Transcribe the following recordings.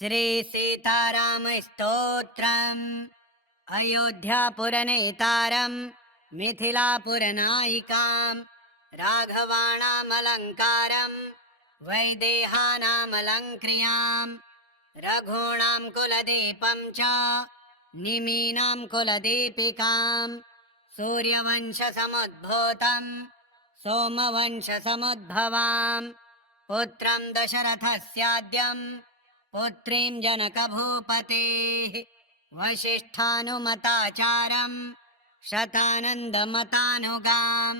श्री सीताराम स्तोत्रम् अयोध्यापुरनेतारं मिथिलापुरनायिकां राघवाणामलङ्कारं वैदेहानामलङ्क्रियां रघूणां कुलदीपं च निमीनां कुलदीपिकां सूर्यवंशसमुद्भूतं सोमवंशसमुद्भवां पुत्रं दशरथस्याद्यं पुत्रीं जनकभूपतेः वसिष्ठानुमताचारं शतानन्दमतानुगां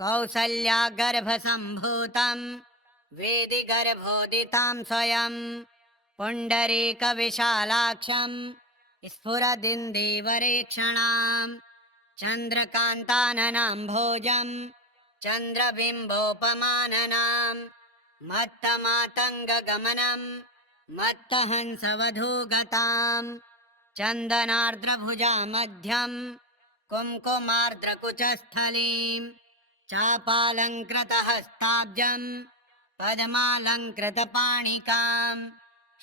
कौसल्यागर्भसम्भूतं वेदिगर्भोदितां स्वयं पुण्डरीकविशालाक्षं स्फुरदिन्दीवरेक्षणां चन्द्रकान्ताननाम्भोजं चन्द्रबिम्बोपमाननां मत्तमातङ्गगमनं मत्तहंसवधूगतां चन्दनार्द्रभुजामध्यं कुङ्कुमार्द्रकुचस्थलीं चापालङ्कृतहस्ताब्जं पद्मालङ्कृतपाणिकां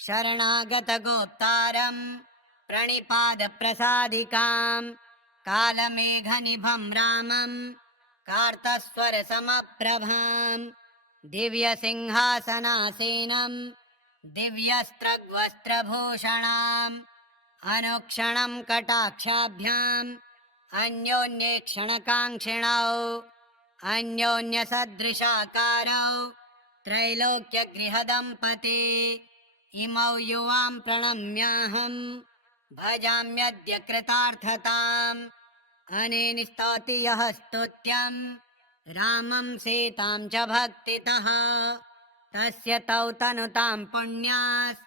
शरणागतगोप्तारं प्रणिपादप्रसादिकां कालमेघनिभं रामं कार्तस्वरसमप्रभां दिव्यसिंहासनासीनं दिव्यस्त्रग्वस्त्रभूषणाम् अनुक्षणं कटाक्षाभ्याम् अन्योन्येक्षणकाङ्क्षिणौ अन्योन्यसदृशाकारौ त्रैलोक्यगृहदम्पती इमौ युवां प्रणम्याहं भजाम्यद्य कृतार्थताम् अनेन स्तौति यः स्तुत्यं रामं सीतां च भक्तितः तस्य तौ तनुतां पुण्यास्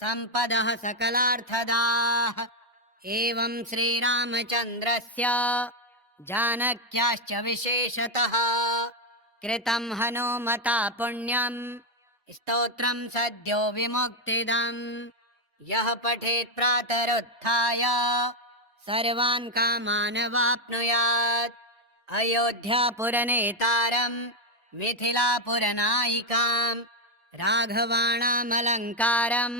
सम्पदः सकलार्थदाः एवं श्रीरामचन्द्रस्य जानक्याश्च विशेषतः कृतं हनुमता पुण्यं स्तोत्रं सद्यो विमुक्तिदं यः पठेत् प्रातरुत्थाय सर्वान् कामान् वाप्नुयात् अयोध्यापुरनेतारं मिथिलापुरनायिकां राघवाणामलङ्कारं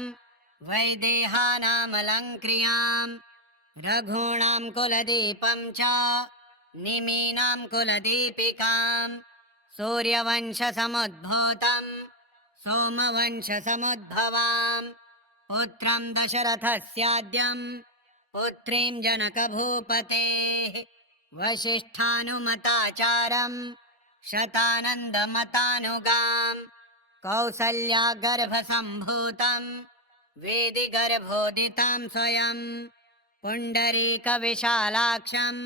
वैदेहानामलङ्क्रियां रघूणां कुलदीपं च निमीनां कुलदीपिकां सूर्यवंशसमुद्भूतं सोमवंशसमुद्भवां पुत्रं दशरथस्याद्यं पुत्रीं जनकभूपतेः वसिष्ठानुमताचारं शतानन्दमतानुगां कौसल्यागर्भसम्भूतं वेदिगर्भोदितां स्वयं पुण्डरीकविशालाक्षं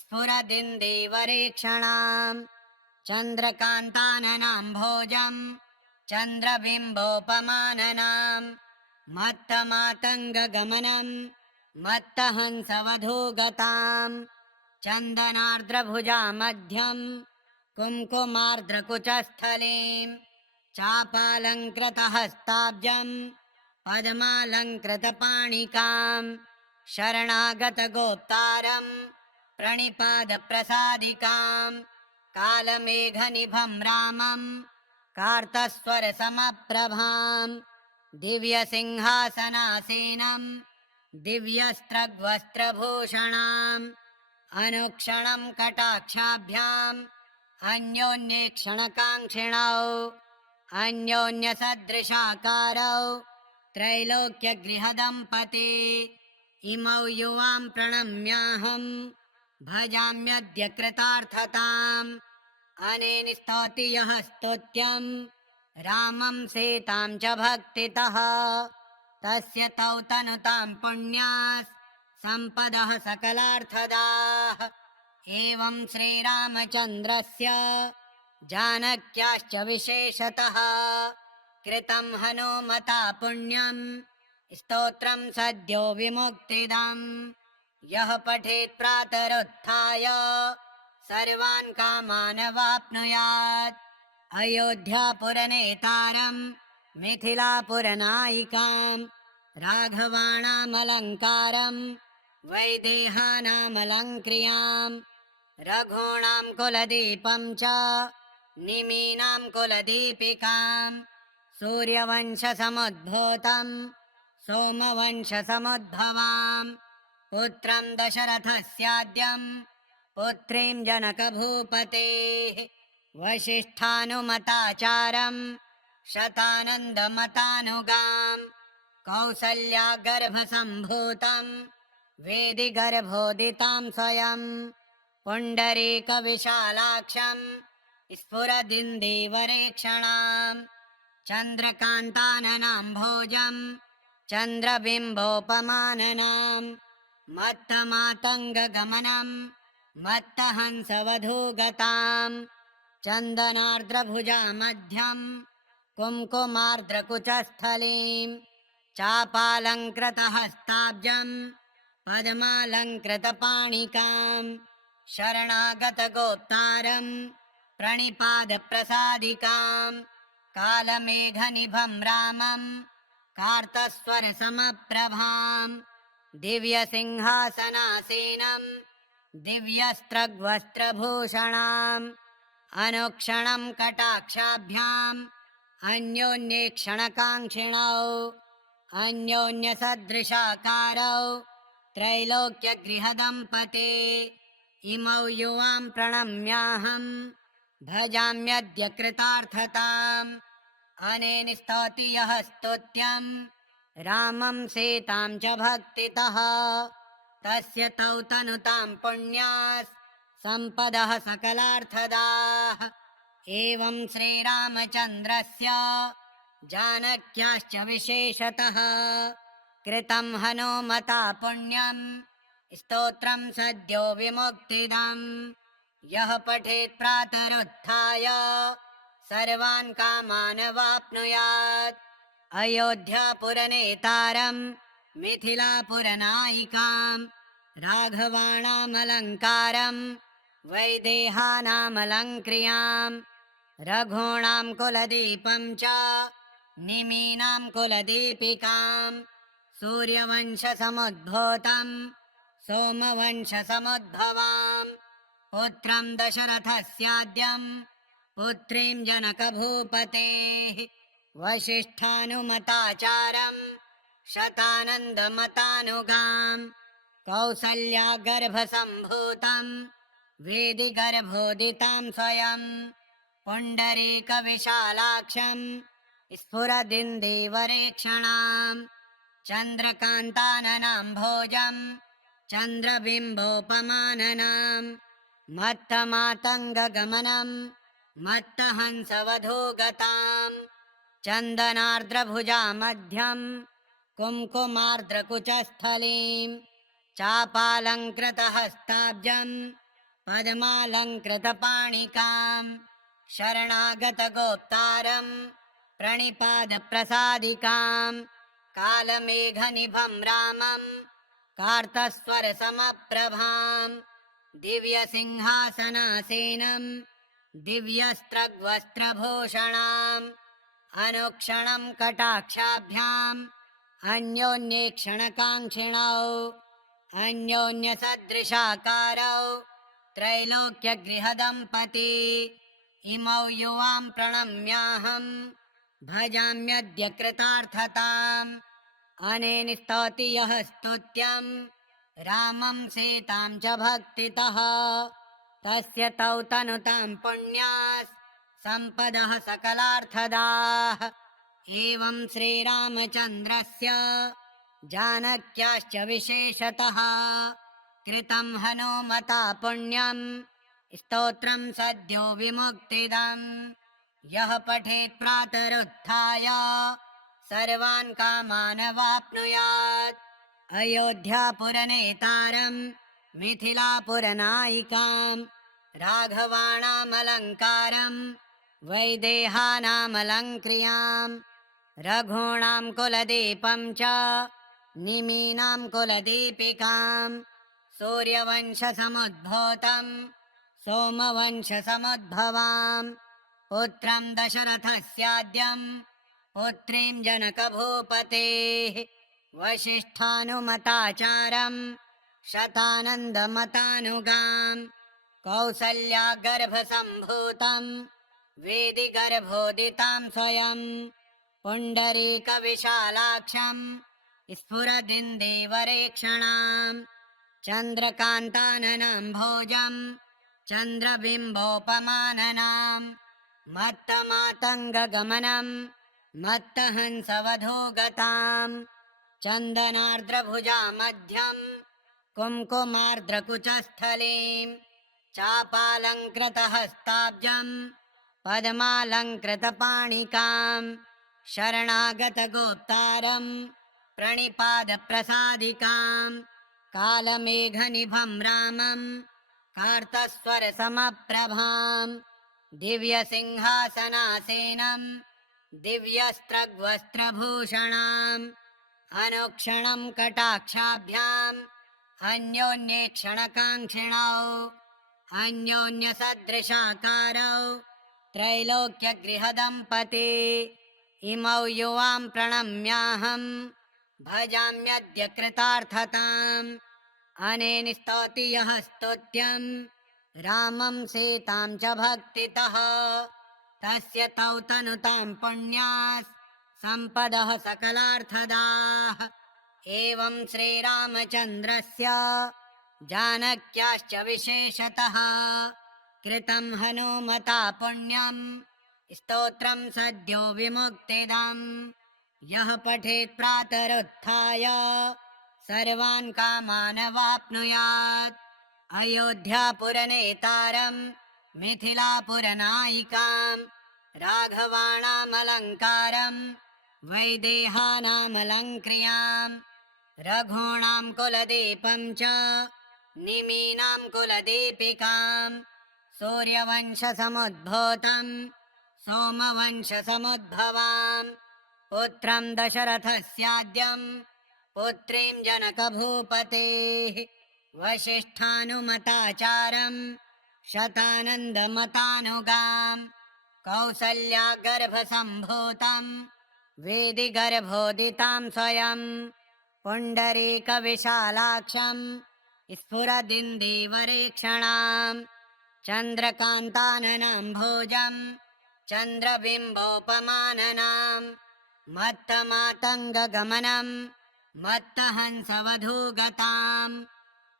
स्फुरदिन्दीवरेक्षणां चन्द्रकान्ताननाम्भोजं चन्द्रबिम्बोपमाननां मत्तमातङ्गगमनं मत्तहंसवधूगतां चन्दनार्द्रभुजामध्यं कुङ्कुमार्द्रकुचस्थलीं चापालङ्कृतहस्ताब्जं पद्मालङ्कृतपाणिकां शरणागतगोप्तारं प्रणिपादप्रसादिकां कालमेघनिभं रामं कार्तस्वरसमप्रभां दिव्यसिंहासनासीनं दिव्यस्त्रग्वस्त्रभूषणाम् अनुक्षणं कटाक्षाभ्याम् अन्योन्येक्षणकाङ्क्षिणौ अन्योन्यसदृशाकारौ त्रैलोक्यगृहदम्पती इमौ युवां प्रणम्याहं भजाम्यद्य कृतार्थताम् अनेन स्तौति यः स्तुत्यं रामं सीतां च भक्तितः तस्य तौ तनुतां पुण्यास् सम्पदः सकलार्थदाः एवं श्रीरामचन्द्रस्य जानक्याश्च विशेषतः कृतं हनुमता पुण्यं स्तोत्रं सद्यो विमुक्तिदं यः पठेत् प्रातरुत्थाय सर्वान् कामान् वाप्नुयात् अयोध्यापुरनेतारं मिथिलापुरनायिकां राघवाणामलङ्कारं वैदेहानामलङ्क्रियां रघूणां कुलदीपं च निमीनां कुलदीपिकां सूर्यवंशसमुद्भूतं सोमवंशसमुद्भवां पुत्रं दशरथस्याद्यं पुत्रीं जनकभूपतेः वसिष्ठानुमताचारं शतानन्दमतानुगां कौसल्यागर्भसम्भूतं वेदिगर्भोदितां स्वयं पुण्डरीकविशालाक्षं स्फुरदिन्दीवरेक्षणां चन्द्रकान्ताननाम्भोजं चन्द्रबिम्बोपमाननां मत्तमातङ्गगमनं मत्तहंसवधूगतां चन्दनार्द्रभुजामध्यं कुङ्कुमार्द्रकुचस्थलीं चापालङ्कृतहस्ताब्जं पद्मालङ्कृतपाणिकां शरणागतगोप्तारं प्रणिपादप्रसादिकां कालमेघनिभं रामं कार्तस्वरसमप्रभां दिव्यसिंहासनासीनं दिव्यस्त्रग्वस्त्रभूषणाम् अनुक्षणं कटाक्षाभ्याम् अन्योन्येक्षणकाङ्क्षिणौ अन्योन्यसदृशाकारौ त्रैलोक्यगृहदम्पते इमौ युवां प्रणम्याहं भजाम्यद्य कृतार्थताम् अनेन स्तौति यः स्तुत्यं रामं सीतां च भक्तितः तस्य तौ तनुतां पुण्यास् सम्पदः सकलार्थदाः एवं श्रीरामचन्द्रस्य जानक्याश्च विशेषतः कृतं हनुमता पुण्यं स्तोत्रं सद्यो विमुक्तिदं यः पठेत् प्रातरुत्थाय सर्वान् कामान् वाप्नुयात् अयोध्यापुरनेतारं मिथिलापुरनायिकां राघवाणामलङ्कारं वैदेहानामलङ्क्रियां रघूणां कुलदीपं च निमीनां कुलदीपिकां सूर्यवंशसमुद्भूतं सोमवंशसमुद्भवां पुत्रं दशरथस्याद्यं पुत्रीं जनकभूपतेः वसिष्ठानुमताचारं शतानन्दमतानुगां कौसल्यागर्भसम्भूतं वेदिगर्भोदितां स्वयं पुण्डरीकविशालाक्षं स्फुरदिन्दीवरेक्षणां चन्द्रकान्ताननाम्भोजं चन्द्रबिम्बोपमाननां मत्तमातङ्गगमनं मत्तहंसवधूगतां चन्दनार्द्रभुजामध्यं कुङ्कुमार्द्रकुचस्थलीं चापालङ्कृतहस्ताब्जं पद्मालङ्कृतपाणिकां शरणागतगोप्तारं प्रणिपादप्रसादिकां कालमेघनिभं रामं कार्तस्वरसमप्रभां दिव्यसिंहासनासीनं दिव्यस्त्रग्वस्त्रभूषणाम् अनुक्षणं कटाक्षाभ्याम् अन्योन्येक्षणकाङ्क्षिणौ अन्योन्यसदृशाकारौ त्रैलोक्यगृहदम्पती इमौ युवां प्रणम्याहं भजाम्यद्य कृतार्थताम् अनेन स्तौति यः स्तुत्यं रामं सीतां च भक्तितः तस्य तौ तनुतां पुण्यास् सम्पदः सकलार्थदाः एवं श्रीरामचन्द्रस्य जानक्याश्च विशेषतः कृतं हनुमता पुण्यं स्तोत्रं सद्यो विमुक्तिदं यः पठेत् प्रातरुत्थाय सर्वान् कामान् वाप्नुयात् अयोध्यापुरनेतारं मिथिलापुरनायिकां राघवाणामलङ्कारं वैदेहानामलङ्क्रियां रघूणां कुलदीपं च निमीनां कुलदीपिकां सूर्यवंशसमुद्भूतं सोमवंशसमुद्भवां पुत्रं दशरथस्याद्यं पुत्रीं जनकभूपतेः वसिष्ठानुमताचारं शतानन्दमतानुगां कौसल्यागर्भसम्भूतं वेदिगर्भोदितां स्वयं पुण्डरीकविशालाक्षं स्फुरदिन्देवरेक्षणाम् चन्द्रकान्ताननाम्भोजम् चन्द्रबिम्बोपमाननाम् मत्तमातङ्गगमनम् मत्तहंसवधूगताम् चन्दनार्द्रभुजा मध्यम् कुङ्कुमार्द्रकुचस्थलीम् चापालङ्कृतहस्ताब्जम् पद्मालङ्कृतपाणिकाम् शरणागतगोप्तारम् प्रणिपादप्रसादिकाम् कालमेघनिभं रामम् कार्तस्वरसमप्रभाम् दिव्यसिंहासनासीनम् दिव्यस्त्रग्वस्त्रभूषणाम् अनुक्षणं कटाक्षाभ्याम् अन्योन्येक्षणकाङ्क्षिणौ अन्योन्यसदृशाकारौ त्रैलोक्यगृहदम्पती इमौ युवां प्रणम्याहम् भजाम्यद्य कृतार्थताम् अनेन स्तौति यः स्तुत्यम् रामं सीतां च भक्तितः तस्य तौ तनुतां पुण्यास् सम्पदः सकलार्थदाः एवं श्रीरामचन्द्रस्य जानक्याश्च विशेषतः कृतं हनुमता पुण्यं स्तोत्रं सद्यो विमुक्तिदम् यः पठेत् प्रातरुत्थाय सर्वान् कामान् वाप्नुयात् अयोध्यापुरनेतारं मिथिलापुरनायिकाम् राघवाणामलङ्कारं वैदेहानामलङ्क्रियाम् रघूणां कुलदीपं च निमीनां कुलदीपिकाम् सूर्यवंशसमुद्भूतं सोमवंशसमुद्भवाम् पुत्रं दशरथस्याद्यं पुत्रीं जनकभूपतेः वसिष्ठानुमताचारं शतानन्दमतानुगाम् कौसल्यागर्भसम्भूतं वेदिगर्भोदितां स्वयं पुण्डरीकविशालाक्षं स्फुरदिन्दीवरेक्षणां चन्द्रकान्ताननाम्भोजं चन्द्रबिम्बोपमाननां मत्तमातङ्गगमनं मत्तहंसवधूगतां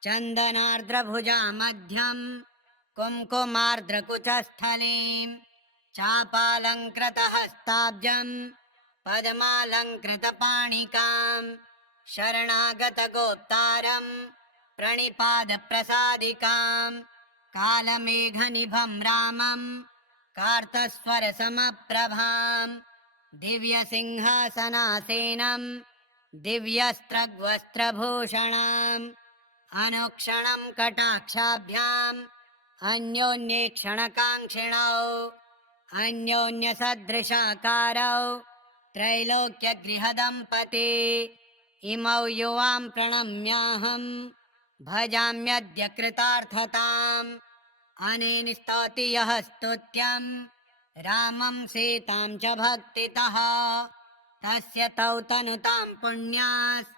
चन्दनार्द्रभुजा मध्यं कुङ्कुमार्द्रकुचस्थलीम् चापालङ्कृतहस्ताब्जम् पद्मालङ्कृतपाणिकाम् शरणागतगोप्तारम् प्रणिपादप्रसादिकाम् कालमेघनिभं रामम् कार्तस्वरसमप्रभाम् दिव्यसिंहासनासीनम् दिव्यस्त्रग्वस्त्रभूषणाम् अनुक्षणं कटाक्षाभ्याम् अन्योन्येक्षणकाङ्क्षिणौ अन्योन्यसदृशाकारौ त्रैलोक्यगृहदम्पती इमौ युवां प्रणम्याहम् भजाम्यद्य कृतार्थताम् अनेन स्तौति यः स्तुत्यम् रामं सीतां च भक्तितः तस्य तौ तनुतां पुण्यास्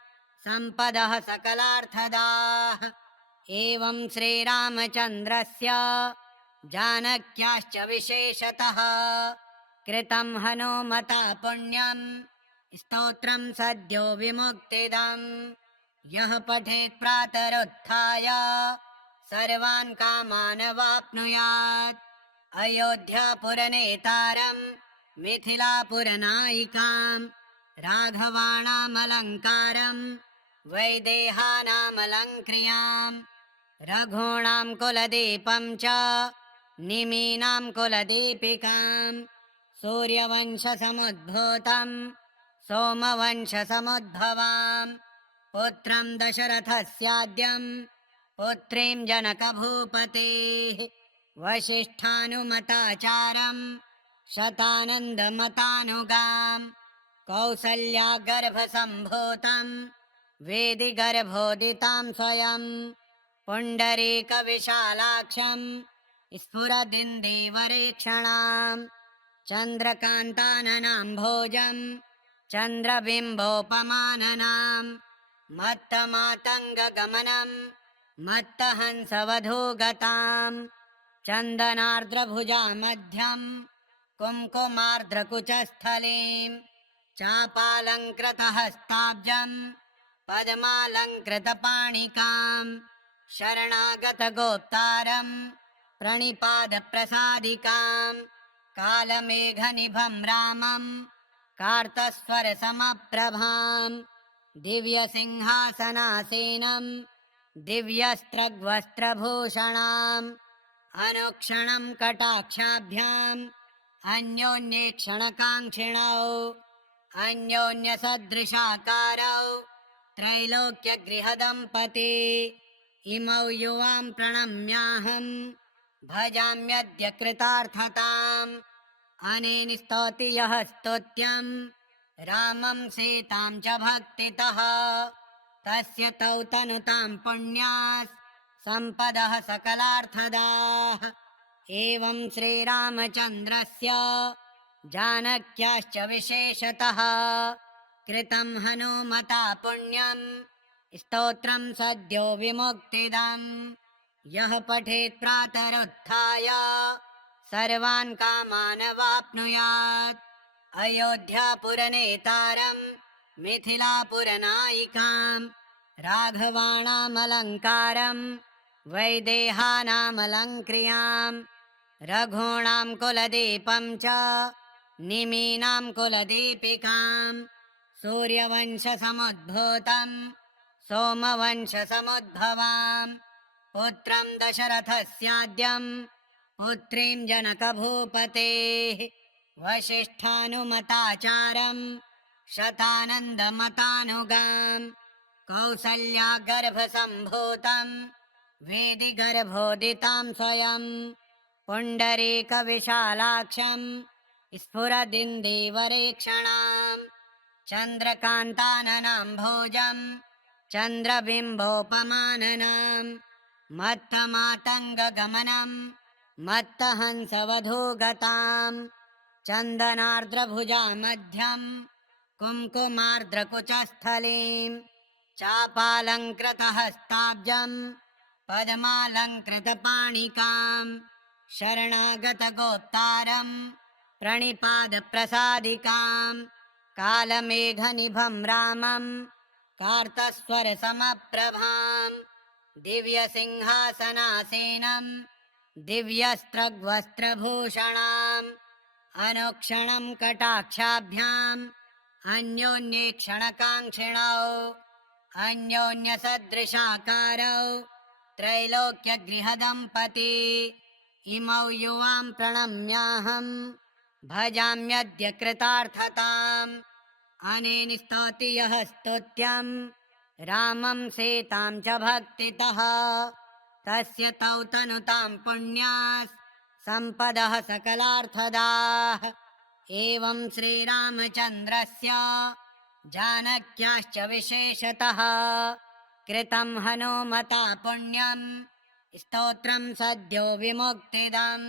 सम्पदः सकलार्थदाः एवं श्रीरामचन्द्रस्य जानक्याश्च विशेषतः कृतं हनुमता पुण्यं स्तोत्रं सद्यो विमुक्तिदम् यः पठेत् प्रातरुत्थाय सर्वान् कामान् वाप्नुयात् अयोध्यापुरनेतारं मिथिलापुरनायिकाम् राघवाणामलङ्कारं वैदेहानामलङ्क्रियाम् रघूणां कुलदीपं च निमीनां कुलदीपिकाम् सूर्यवंशसमुद्भूतं सोमवंशसमुद्भवाम् पुत्रं दशरथस्याद्यं पुत्रीं जनकभूपतेः वसिष्ठानुमताचारं शतानन्दमतानुगाम् कौसल्यागर्भसम्भूतं वेदिगर्भोदितां स्वयं पुण्डरीकविशालाक्षं स्फुरदिन्दीवरेक्षणां चन्द्रकान्ताननाम्भोजं चन्द्रबिम्बोपमाननां मत्तमातङ्गगमनं मत्तहंसवधूगतां चन्दनार्द्रभुजा मध्यं कुङ्कुमार्द्रकुचस्थलीं चापालङ्कृतहस्ताब्जम् पद्मालङ्कृतपाणिकां शरणागतगोप्तारं प्रणिपादप्रसादिकां कालमेघनिभं रामं कार्तस्वरसमप्रभां दिव्यसिंहासनासीनं दिव्यस्त्रग्वस्त्रभूषणाम् अनुक्षणं कटाक्षाभ्याम् अन्योन्येक्षणकाङ्क्षिणौ अन्योन्यसदृशाकारौ त्रैलोक्यगृहदम्पती इमौ युवां प्रणम्याहं भजाम्यद्य कृतार्थताम् अनेन स्तौति यः स्तोत्यं रामं सीतां च भक्तितः तस्य तौ तनुतां पुण्यास् सम्पदः सकलार्थदाः एवं श्रीरामचन्द्रस्य जानक्याश्च विशेषतः कृतं हनुमता पुण्यं स्तोत्रं सद्यो विमुक्तिदम् यः पठेत् प्रातरुत्थाय सर्वान् कामान् वाप्नुयात् अयोध्यापुरनेतारं मिथिलापुरनायिकां राघवाणामलङ्कारं वैदेहानामलङ्क्रियां रघूणां कुलदीपं च निमीनां कुलदीपिकां सूर्यवंशसमुद्भूतं सोमवंशसमुद्भवां पुत्रं दशरथस्याद्यं पुत्रीं जनकभूपतेः वसिष्ठानुमताचारं शतानन्दमतानुगां कौसल्यागर्भसम्भूतं वेदिगर्भोदितां स्वयं पुण्डरीकविशालाक्षं स्फुरदिन्दीवरेक्षणां चन्द्रकान्ताननाम्भोजं चन्द्रबिम्बोपमाननां मत्तमातङ्गगमनं मत्तहंसवधूगतां चन्दनार्द्रभुजामध्यं कुङ्कुमार्द्रकुचस्थलीं चापालङ्कृतहस्ताब्जं पद्मालङ्कृतपाणिकां शरणागतगोप्तारं प्रणिपादप्रसादिकां कालमेघनिभं रामं कार्तस्वरसमप्रभां दिव्यसिंहासनासीनं दिव्यस्त्रग्वस्त्रभूषणाम् अनुक्षणं कटाक्षाभ्याम् अन्योन्येक्षणकाङ्क्षिणौ अन्योन्यसदृशाकारौ त्रैलोक्यगृहदम्पती इमौ युवां प्रणम्याहं भजाम्यद्य कृतार्थताम् अनेन स्तौति यः स्तोत्यं रामं सीतां च भक्तितः तस्य तौ तनुतां पुण्यास् सम्पदः सकलार्थदाः एवं श्रीरामचन्द्रस्य जानक्याश्च विशेषतः कृतं हनुमता पुण्यं स्तोत्रं सद्यो विमुक्तिदम्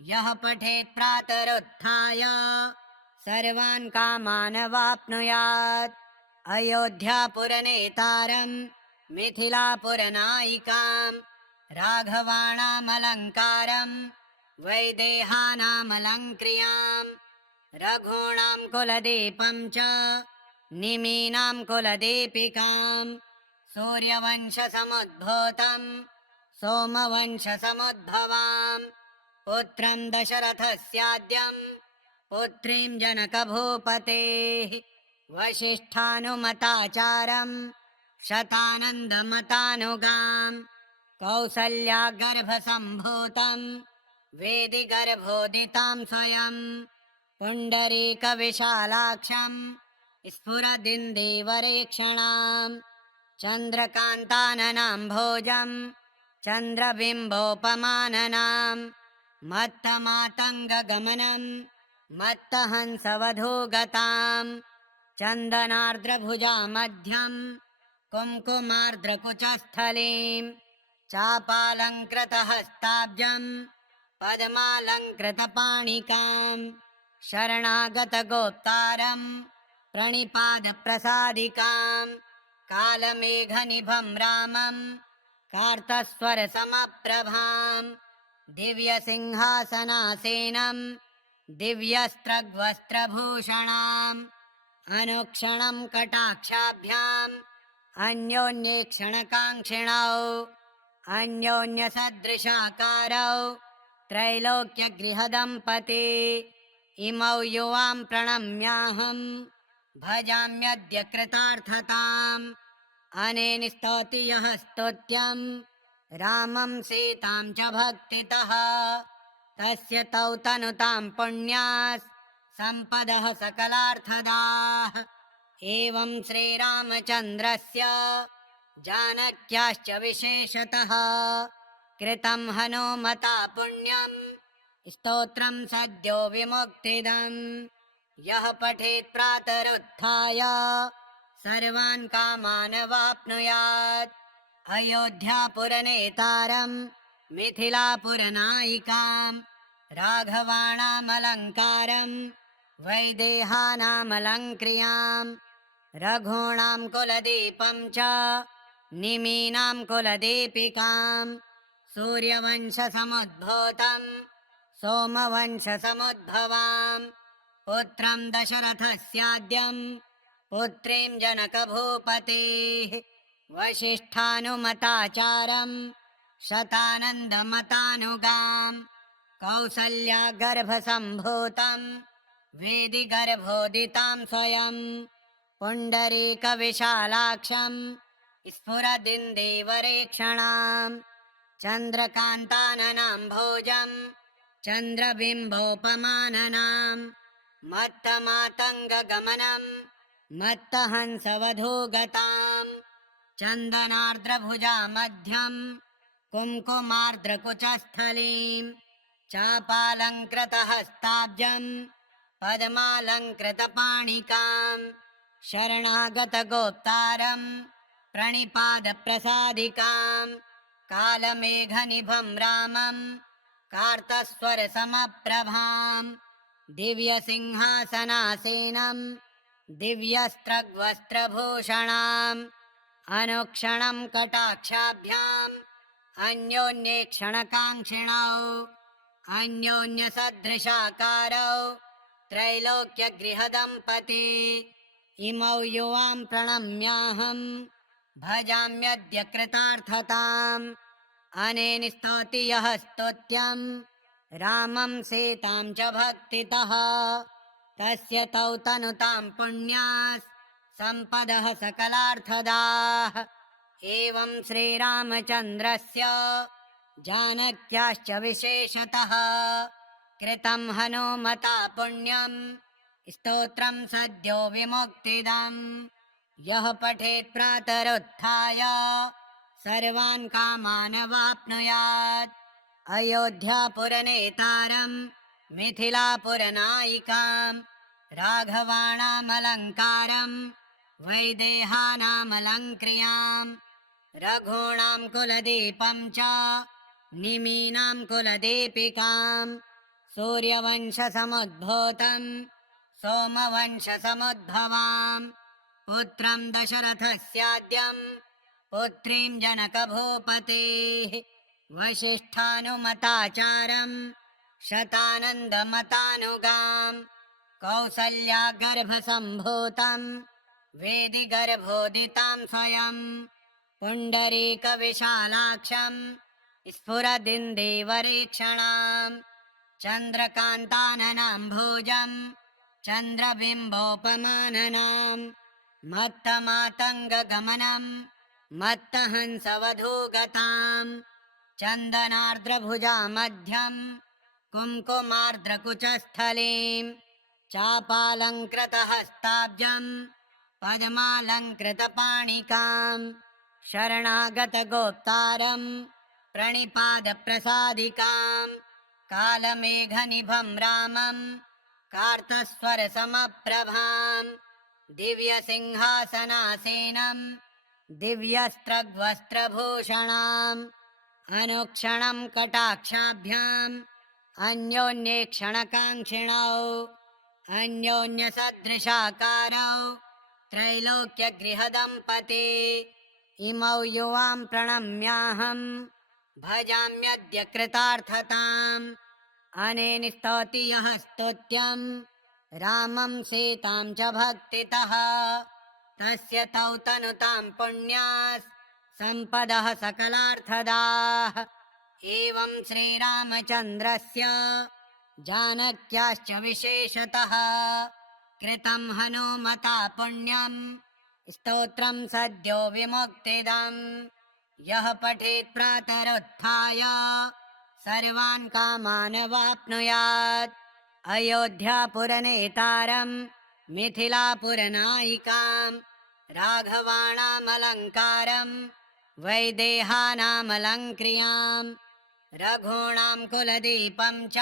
यः पठेत् प्रातरुत्थाय सर्वान् कामान् वाप्नुयात् अयोध्यापुरनेतारं मिथिलापुरनायिकां राघवाणामलङ्कारं वैदेहानामलङ्क्रियां रघूणां कुलदीपं च निमीनां कुलदीपिकां सूर्यवंशसमुद्भूतं सोमवंशसमुद्भवां पुत्रं दशरथस्याद्यं पुत्रीं जनकभूपतेः वसिष्ठानुमताचारं शतानन्दमतानुगां कौसल्यागर्भसम्भूतं वेदिगर्भोदितां स्वयं पुण्डरीकविशालाक्षं स्फुरदिन्दीवरेक्षणां चन्द्रकान्ताननाम्भोजं चन्द्रबिम्बोपमाननां मत्तमातङ्गगमनं मत्तहंसवधूगतां चन्दनार्द्रभुजामध्यं कुङ्कुमार्द्रकुचस्थलीं चापालङ्कृतहस्ताब्जं पद्मालङ्कृतपाणिकां शरणागतगोप्तारं प्रणिपादप्रसादिकां कालमेघनिभं रामं कार्तस्वरसमप्रभां दिव्यसिंहासनासीनं दिव्यस्त्रग्वस्त्रभूषणाम् अनुक्षणं कटाक्षाभ्याम् अन्योन्येक्षणकाङ्क्षिणौ अन्योन्यसदृशाकारौ त्रैलोक्यगृहदम्पती इमौ युवां प्रणम्याहं भजाम्यद्य कृतार्थताम् अनेन स्तौति यः स्तोत्यं रामं सीतां च भक्तितः तस्य तौ तनुतां पुण्यास् सम्पदः सकलार्थदाः एवं श्रीरामचन्द्रस्य जानक्याश्च विशेषतः कृतं हनुमता पुण्यं स्तोत्रं सद्यो विमुक्तिदम् यः पठेत् प्रातरुत्थाय सर्वान् कामान् वाप्नुयात् अयोध्यापुरनेतारं मिथिलापुरनायिकां राघवाणामलङ्कारं वैदेहानामलङ्क्रियां रघूणां कुलदीपं च निमीनां कुलदीपिकां सूर्यवंशसमुद्भूतं सोमवंशसमुद्भवां पुत्रं दशरथस्याद्यं पुत्रीं जनकभूपतेः वसिष्ठानुमताचारं शतानन्दमतानुगां कौसल्यागर्भसम्भूतं वेदिगर्भोदितां स्वयं पुण्डरीकविशालाक्षं स्फुरदिन्देवरेक्षणां चन्द्रकान्ताननाम्भोजं चन्द्रबिम्बोपमाननां मत्तमातङ्गगमनं मत्तहंसवधूगतां चन्दनार्द्रभुजामध्यं कुङ्कुमार्द्रकुचस्थलीं चापालङ्कृतहस्ताब्जं पद्मालङ्कृतपाणिकां शरणागतगोप्तारं प्रणिपादप्रसादिकां कालमेघनिभं रामं कार्तस्वरसमप्रभां दिव्यसिंहासनासीनं दिव्यस्त्रग्वस्त्रभूषणाम् अनुक्षणं कटाक्षाभ्याम् अन्योन्येक्षणकाङ्क्षिणौ अन्योन्यसदृशाकारौ त्रैलोक्यगृहदम्पती इमौ युवां प्रणम्याहं भजाम्यद्य कृतार्थताम् अनेन स्तौति यः स्तोत्यं रामं सीतां च भक्तितः तस्य तौ तनुतां पुण्यास् सम्पदः सकलार्थदाः एवं श्रीरामचन्द्रस्य जानक्याश्च विशेषतः कृतं हनुमता पुण्यं स्तोत्रं सद्यो विमुक्तिदम् यः पठेत् प्रातरुत्थाय सर्वान् कामान् वाप्नुयात् अयोध्यापुरनेतारं मिथिलापुरनायिकां राघवाणामलङ्कारं वैदेहानामलङ्क्रियां रघूणां कुलदीपं च निमीनां कुलदीपिकां सूर्यवंशसमुद्भूतं सोमवंशसमुद्भवां पुत्रं दशरथस्याद्यं पुत्रीं जनकभूपतेः वसिष्ठानुमताचारं शतानन्दमतानुगां कौसल्यागर्भसम्भूतं वेदिगर्भोदितां स्वयं पुण्डरीकविशालाक्षं स्फुरदिन्देवरेक्षणां चन्द्रकान्ताननाम्भोजं चन्द्रबिम्बोपमाननां मत्तमातङ्गगमनं मत्तहंसवधूगतां चन्दनार्द्रभुजामध्यं कुङ्कुमार्द्रकुचस्थलीं चापालङ्कृतहस्ताब्जं पद्मालङ्कृतपाणिकां शरणागतगोप्तारं प्रणिपादप्रसादिकां कालमेघनिभं रामं कार्तस्वरसमप्रभां दिव्यसिंहासनासीनं दिव्यस्त्रग्वस्त्रभूषणाम् अनुक्षणं कटाक्षाभ्याम् अन्योन्येक्षणकाङ्क्षिणौ अन्योन्यसदृशाकारौ त्रैलोक्यगृहदम्पती इमौ युवां प्रणम्याहं भजाम्यद्य कृतार्थताम् अनेन स्तौति यः स्तोत्यं रामं सीतां च भक्तितः तस्य तौ तनुतां पुण्याः सम्पदः सकलार्थदाः। एवं श्रीरामचन्द्रस्य जानक्याश्च विशेषतः कृतं हनुमता पुण्यं स्तोत्रं सद्यो विमुक्तिदम्। यः पठेत् प्रातरुत्थाय सर्वान् कामान् वाप्नुयात्। अयोध्यापुरनेतारं मिथिलापुरनायिकां राघवाणामलङ्कारं वैदेहानामलङ्क्रियां रघूणां कुलदीपं च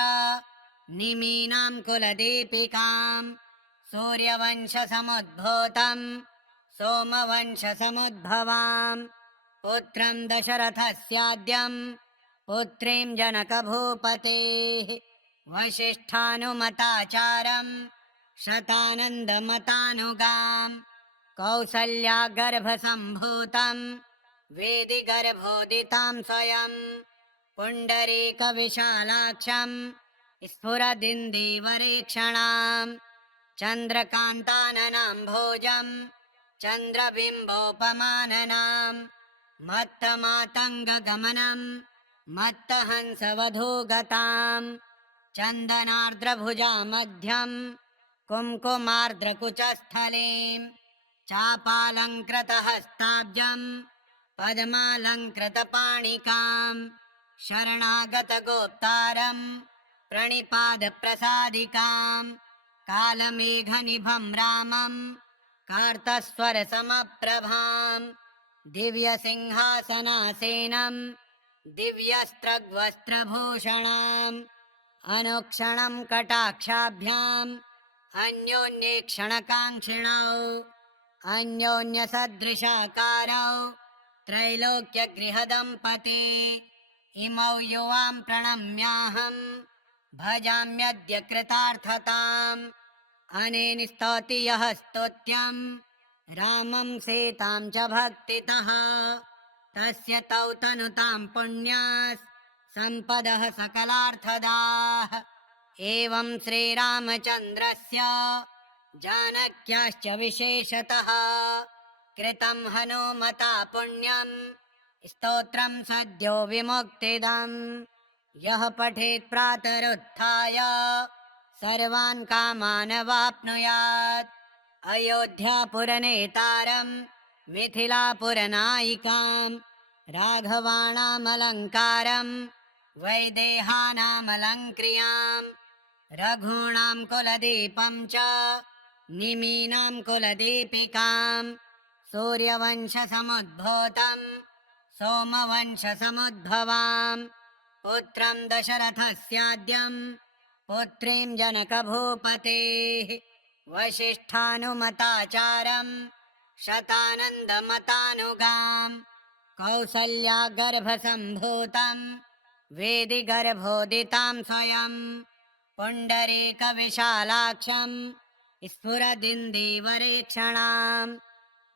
निमीनां कुलदीपिकां सूर्यवंशसमुद्भूतं सोमवंशसमुद्भवां पुत्रं दशरथस्याद्यं पुत्रीं जनकभूपतेः वसिष्ठानुमताचारं शतानन्दमतानुगां कौसल्यागर्भसम्भूतं वेदिगर्भोदितां स्वयं पुण्डरीकविशालाक्षं स्फुरदिन्दीवरेक्षणां चन्द्रकान्ताननाम्भोजं चन्द्रबिम्बोपमाननां मत्तमातङ्गगमनं मत्तहंसवधूगतां चन्दनार्द्रभुजामध्यं कुङ्कुमार्द्रकुचस्थलीं चापालङ्कृतहस्ताब्जं पद्मालङ्कृतपाणिकां शरणागतगोप्तारं प्रणिपादप्रसादिकां कालमेघनिभं रामं कार्तस्वरसमप्रभां दिव्यसिंहासनासीनं दिव्यस्त्रग्वस्त्रभूषणाम् अनुक्षणं कटाक्षाभ्याम् अन्योन्येक्षणकाङ्क्षिणौ अन्योन्यसदृशाकारौ त्रैलोक्यगृहदम्पते इमौ युवां प्रणम्याहं भजाम्यद्य कृतार्थताम्। अनेन स्तौति यः स्तोत्यं रामं सीतां च भक्तितः तस्य तौ तनुतां पुण्याः सम्पदः सकलार्थदाः। एवं श्रीरामचन्द्रस्य जानक्याश्च विशेषतः कृतं हनुमता पुण्यं स्तोत्रं सद्यो विमुक्तिदम्। यः पठेत् प्रातरुत्थाय सर्वान् कामान् वाप्नुयात्। अयोध्यापुरनेतारं मिथिलापुरनायिकां राघवाणामलङ्कारं वैदेहानामलङ्क्रियां रघूणां कुलदीपं च निमीनां कुलदीपिकां सूर्यवंशसमुद्भूतं सोमवंशसमुद्भवां पुत्रं दशरथस्याद्यं पुत्रीं जनकभूपतेः वसिष्ठानुमताचारं शतानन्दमतानुगां कौसल्यागर्भसम्भूतं वेदिगर्भोदितां स्वयं पुण्डरीकविशालाक्षं स्फुरदिन्दीवरेक्षणां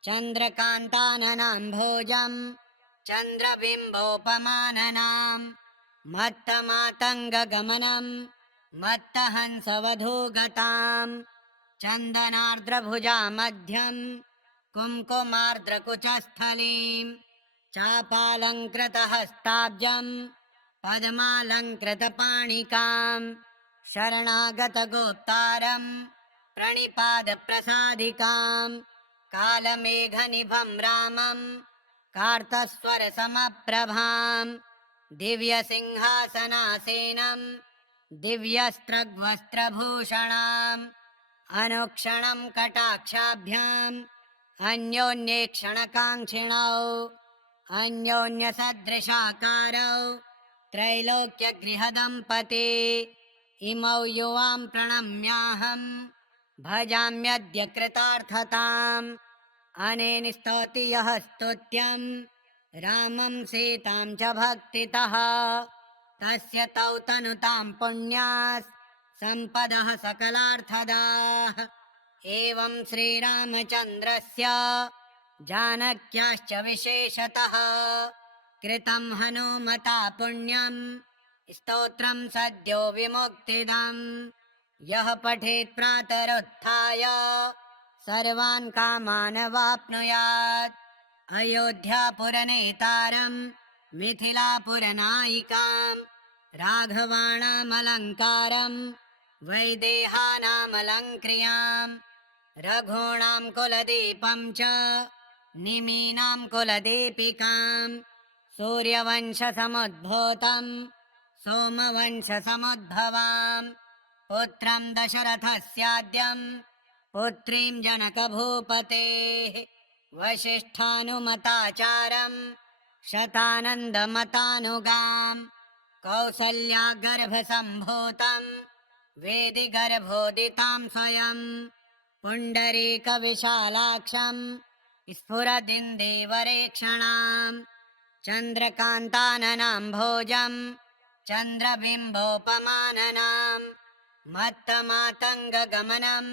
चन्द्रकान्ताननाम्भोजं चन्द्रबिम्बोपमाननां मत्तमातङ्गगमनं मत्तहंसवधूगतां चन्दनार्द्रभुजामध्यं कुङ्कुमार्द्रकुचस्थलीं चापालङ्कृतहस्ताब्जं पद्मालङ्कृतपाणिकां शरणागतगोप्तारं प्रणिपादप्रसादिकां कालमेघनिभं रामं कार्तस्वरसमप्रभां दिव्यसिंहासनासीनं दिव्यस्त्रग्वस्त्रभूषणाम् अनुक्षणं कटाक्षाभ्याम् अन्योन्येक्षणकाङ्क्षिणौ अन्योन्यसदृशाकारौ त्रैलोक्यगृहदम्पते इमौ युवां प्रणम्याहं भजाम्यद्य कृतार्थताम्। अनेन स्तौति यः स्तोत्यं रामं सीतां च भक्तितः तस्य तौ तनुतां पुण्याः सम्पदः सकलार्थदाः। एवं श्रीरामचन्द्रस्य जानक्याश्च विशेषतः कृतं हनुमता पुण्यं स्तोत्रं सद्यो विमुक्तिदम्। यः पठेत् प्रातरुत्थाय सर्वान् कामान् वाप्नुयात्। अयोध्यापुरनेतारं मिथिलापुरनायिकां राघवाणामलङ्कारं वैदेहानामलङ्क्रियां रघूणां कुलदीपं च निमीनां कुलदीपिकां सूर्यवंशसमुद्भूतं सोमवंशसमुद्भवां पुत्रं दशरथस्याद्यं पुत्रीं जनकभूपतेः वसिष्ठानुमताचारं शतानन्दमतानुगां कौसल्यागर्भसम्भूतं वेदिगर्भोदितां स्वयं पुण्डरीकविशालाक्षं स्फुरदिन्देवरेक्षणां चन्द्रकान्ताननाम्भोजं चन्द्रबिम्बोपमाननां मत्तमातङ्गगमनं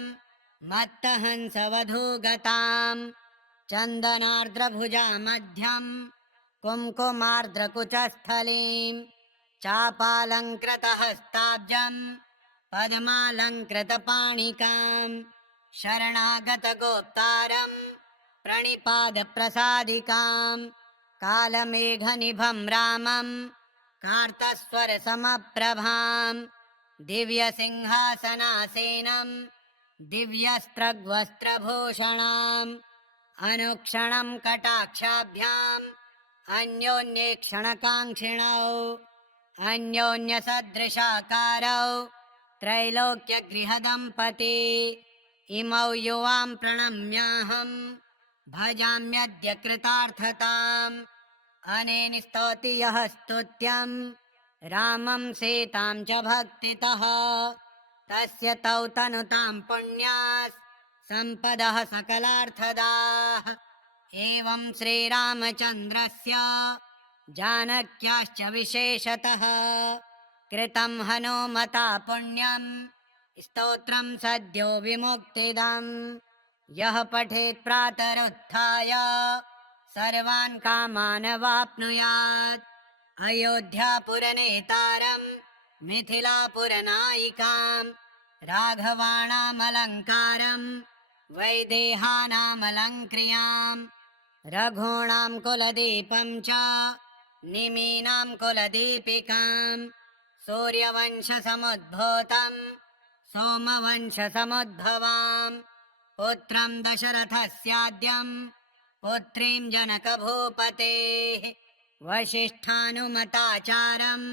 मत्तहंसवधूगतां चन्दनार्द्रभुजामध्यं कुङ्कुमार्द्रकुचस्थलीं चापालङ्कृतहस्ताब्जं पद्मालङ्कृतपाणिकां शरणागतगोप्तारं प्रणिपादप्रसादिकां कालमेघनिभं रामं कार्तस्वरसमप्रभां दिव्यसिंहासनासीनं दिव्यस्त्रग्वस्त्रभूषणाम् अनुक्षणं कटाक्षाभ्याम् अन्योन्येक्षणकाङ्क्षिणौ अन्योन्यसदृशाकारौ त्रैलोक्यगृहदम्पती इमौ युवां प्रणम्याहं भजाम्यद्य कृतार्थताम्। अनेन स्तौति यः स्तुत्यं रामं सीतां च भक्तितः तस्य तौ तनुतां पुण्यास् सम्पदः सकलार्थदाः। एवं श्रीरामचन्द्रस्य जानक्याश्च विशेषतः कृतं हनुमता पुण्यं स्तोत्रं सद्यो विमुक्तिदं यः पठेत् प्रातरुत्थाय सर्वान् कामान् वाप्नुयात्। अयोध्यापुरनेतारं मिथिलापुरनायिकां राघवाणामलङ्कारं वैदेहानामलङ्क्रियां रघूणां कुलदीपं च निमीनां कुलदीपिकां सूर्यवंशसमुद्भूतं सोमवंशसमुद्भवां पुत्रं दशरथस्याद्यं पुत्रीं जनकभूपतेः वसिष्ठानुमताचारं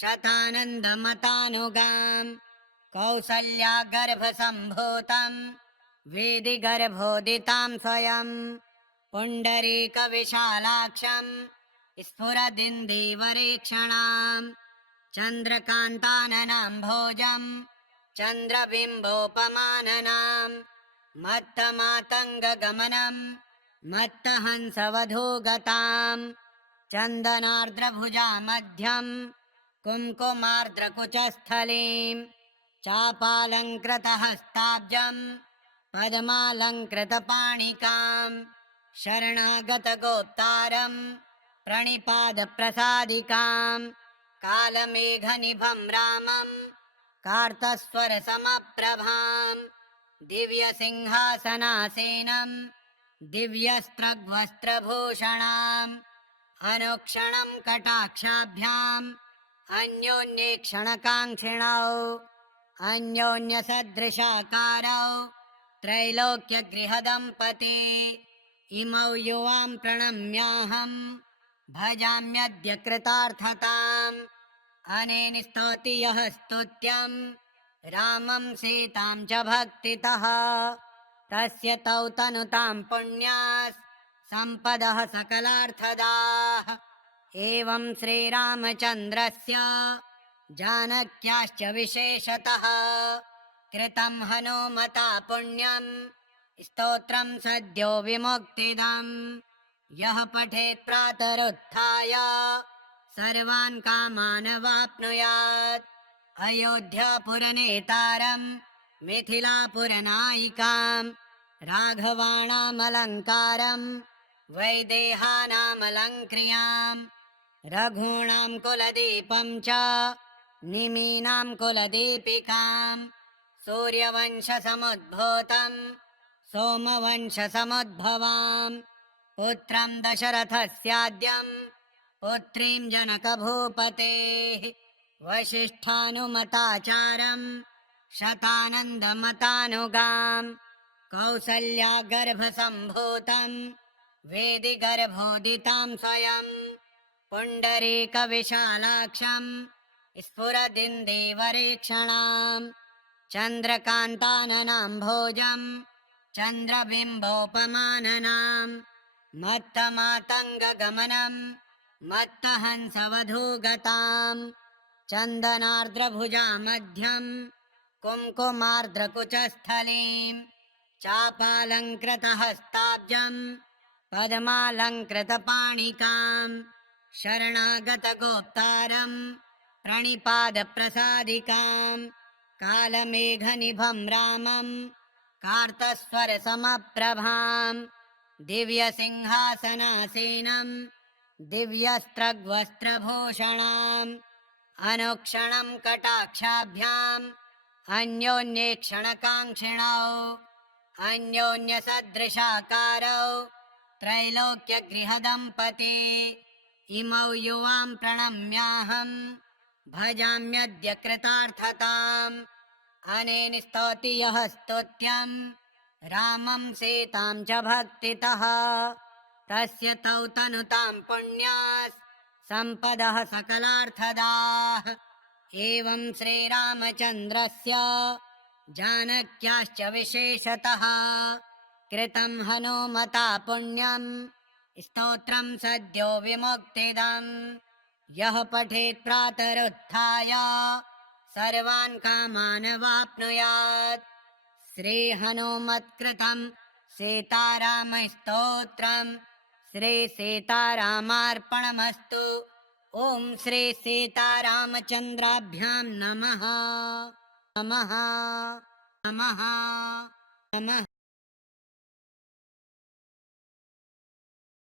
शतानन्दमतानुगां कौसल्यागर्भसम्भूतं वेदिगर्भोदितां स्वयं पुण्डरीकविशालाक्षं स्फुरदिन्देवरेक्षणां चन्द्रकान्ताननाम्भोजं चन्द्रबिम्बोपमाननां मत्तमातङ्गगमनं मत्तहंसवधूगतां चन्दनार्द्रभुजामध्यं कुङ्कुमार्द्रकुचस्थलीं चापालङ्कृतहस्ताब्जं पद्मालङ्कृतपाणिकां शरणागतगोप्तारं प्रणिपादप्रसादिकां कालमेघनिभं रामं कार्तस्वरसमप्रभां दिव्यसिंहासनासीनं दिव्यस्त्रग्वस्त्रभूषणाम् अनुक्षणं कटाक्षाभ्याम् अन्योन्येक्षणकाङ्क्षिणौ अन्योन्यसदृशाकारौ त्रैलोक्यगृहदम्पती इमौ युवां प्रणम्याहं भजाम्यद्य कृतार्थताम्। अनेन स्तौति यः स्तुत्यं रामं सीतां च भक्तितः तस्य तौ तनुतां पुण्यास् सम्पदः सकलार्थदाः। एवं श्रीरामचन्द्रस्य जानक्याश्च विशेषतः कृतं हनुमता पुण्यं स्तोत्रं सद्यो विमुक्तिदं यः पठेत् प्रातरुत्थाय सर्वान् कामान् वाप्नुयात्। अयोध्यापुरनेतारं मिथिलापुरनायिकां राघवाणामलङ्कारं वैदेहानामलङ्क्रियां रघूणां कुलदीपं च निमीनां कुलदीपिकां सूर्यवंशसमुद्भूतं सोमवंशसमुद्भवाम् पुत्रं दशरथस्याद्यं पुत्रीं जनकभूपतेः वसिष्ठानुमताचारं शतानन्दमतानुगाम् कौसल्यागर्भसम्भूतं वेदिगर्भोदितां स्वयं पुण्डरीकविशालाक्षं स्फुरदिन्देवरेक्षणाम् चन्द्रकान्ताननाम्भोजं चन्द्रबिम्बोपमाननाम् मत्तमातङ्गगमनं मत्तहंसवधूगताम् चन्दनार्द्रभुजामध्यं कुङ्कुमार्द्रकुचस्थलीम् चापालङ्कृतहस्ताब्जं पद्मालङ्कृतपाणिकाम् शरणागतगोप्तारं प्रणिपादप्रसादिकाम् कालमेघनिभं रामं कार्तस्वरसमप्रभाम् दिव्यसिंहासनासीनं दिव्यस्त्रग्वस्त्रभूषणाम् अनुक्षणं कटाक्षाभ्याम् अन्योन्येक्षणकाङ्क्षिणौ अन्योन्यसदृशाकारौ त्रैलोक्यगृहदम्पती इमौ युवां प्रणम्याहं भजाम्यद्य कृतार्थताम् अनेन स्तौति यः स्तुत्यं रामं सीतां च भक्तितः तस्य तौ तनुतां पुण्यास् सम्पदः सकलार्थदाः एवं श्रीरामचन्द्रस्य जानक्याश्च विशेषतः कृतं हनुमता पुण्यं स्तोत्रं सद्यो विमुक्तिदम् यः पठेत् प्रातरुत्थाय सर्वान् कामान् वाप्नुयात् श्रीहनुमत्कृतं सीतारामस्तोत्रं श्रीसीतारामार्पणमस्तु। ॐ श्री सीतारामचन्द्राभ्यां नमः नमः नमः नमः।